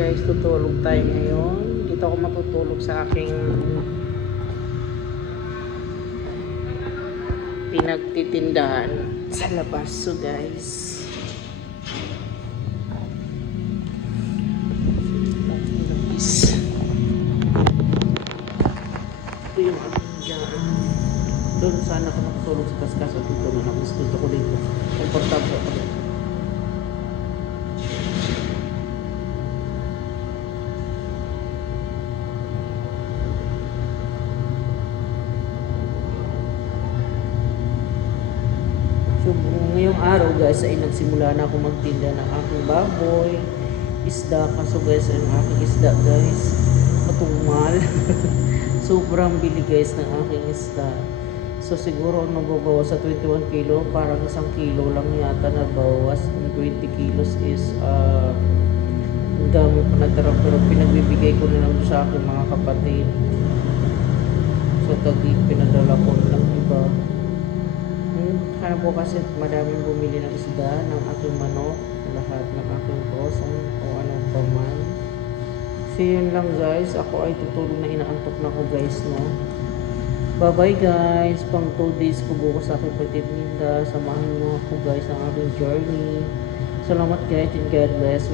guys, tutulog tayo ngayon. Dito ako matutulog sa aking pinagtitindahan sa labas. So guys, ito yung aking dyan. Doon sana ako matutulog sa taas, kaso dito na lang. Mas gusto ko dito. Komportable ako dito. So, ngayong araw guys ay nagsimula na ako magtinda ng aking baboy, isda. Kaso guys, ang aking isda guys, matumal. Sobrang bili guys ng aking isda. So siguro nababawas sa 21 kilo, parang 1 kilo lang yata nabawas. Yung 20 kilos is ang dami pa natira, pero pinagbibigay ko na lang sa aking mga kapatid. So tagi pinadala ko lang iba. Kaya po kasi madaming bumili ng isda, ng aking manok, lahat ng aking frozen o anong pa man. So yun lang guys, ako ay tutulog na, inaantok na ko guys, no. Bye bye guys, pang 2 days ko bukas sa aking pagtitinda. Samahan mo ako guys ng aking journey. Salamat guys and God bless.